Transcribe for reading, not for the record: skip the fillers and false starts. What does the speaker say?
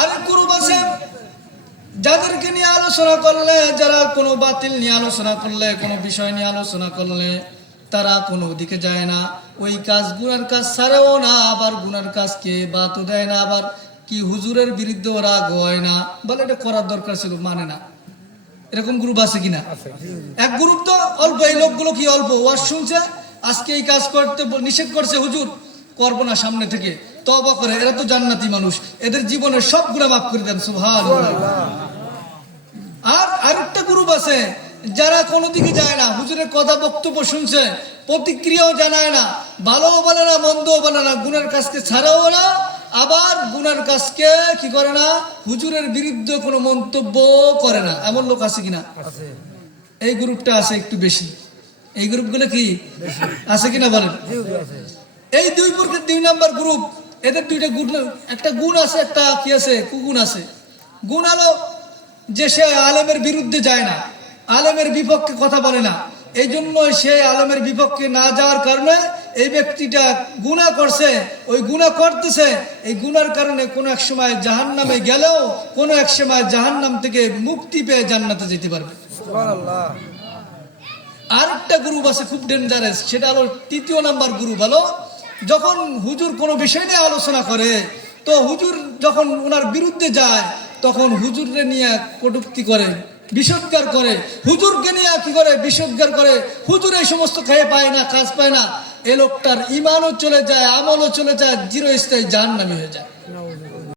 আরেক গ্রুপ আছে যাদেরকে নিয়ে আলোচনা করলে, যারা কোনো বাতিল নিয়ে আলোচনা করলে, কোনো বিষয় নিয়ে আলোচনা করলে তারা কোনো দিকে যায় না, ওই কাজ গুনার কাজ ছাড়েও না, আবার গুনার কাজকে বাতও দেয় না, আবার কি হুজুরের বিরুদ্ধে ওরা হয় না, বলে এটা করার দরকার ছিল, মানে না। এরকম গ্রুপ আছে কিনা? এক গ্রুপ তো অল্প, এই লোকগুলো কি অল্প ওয়াজ শুনছে, আজকে এই কাজ করতে নিষেধ করছে হুজুর, করবো না সামনে থেকে, তওবা করে, এরা তো জান্নাতি মানুষ, এদের জীবনের সব গুনাহ মাফ করে দেন, সুবহানাল্লাহ। আর আরেকটা গ্রুপ আছে যারা কোনো দিকে যায় না, হুজুরের কথা বক্তব্য শুনছে, প্রতিক্রিয়াও জানায় না, ভালোও বলে না, মন্দও বলে না, গুনার কাজকে ছাড়াও না, আবার গুনার কাজকে কি করে না, হুজুরের বিরুদ্ধে কোনো মন্তব্য করে না। এমন লোক আছে কিনা? এই গ্রুপটা আছে একটু বেশি। এই গ্রুপগুলো কি আছে কিনা বলেন? এই দুই নাম্বার গ্রুপ, এদের দুইটা গুণ, একটা গুণ আছে, একটা কি আছে, কুগুণ আছে। গুণ হলো যে সে আলেমের বিরুদ্ধে যায় না, আলেমের বিপক্ষে কথা বলে না, এই জন্য সে আলেমের বিপক্ষে না যাওয়ার কারণে এই ব্যক্তিটা গুনাহ করছে, ওই গুনাহ করতেছে, এই গুনার কারণে কোনো এক সময় জাহান্নামে গেলেও কোনো এক সময় জাহান্নাম থেকে মুক্তি পেয়ে জান্নাতে যেতে পারবে। সুবহানাল্লাহ। আরেকটা গ্রুপ আছে খুব ডেঞ্জারাস, সেটা হলো তৃতীয় নাম্বার গ্রুপ। হলো যখন হুজুর কোনো বিষয় নিয়ে আলোচনা করে, তো হুজুর যখন ওনার বিরুদ্ধে যায়, তখন হুজুরকে নিয়ে কটূক্তি করে, বিষোদ্গার করে, হুজুরকে নিয়ে কি করে, বিষোদ্গার করে, হুজুর এই সমস্ত খেয়ে পায় না, কাজ পায় না, এ লোকটার ইমানও চলে যায়, আমলও চলে যায়, চিরস্থায়ী জাহান্নামী হয়ে যায়।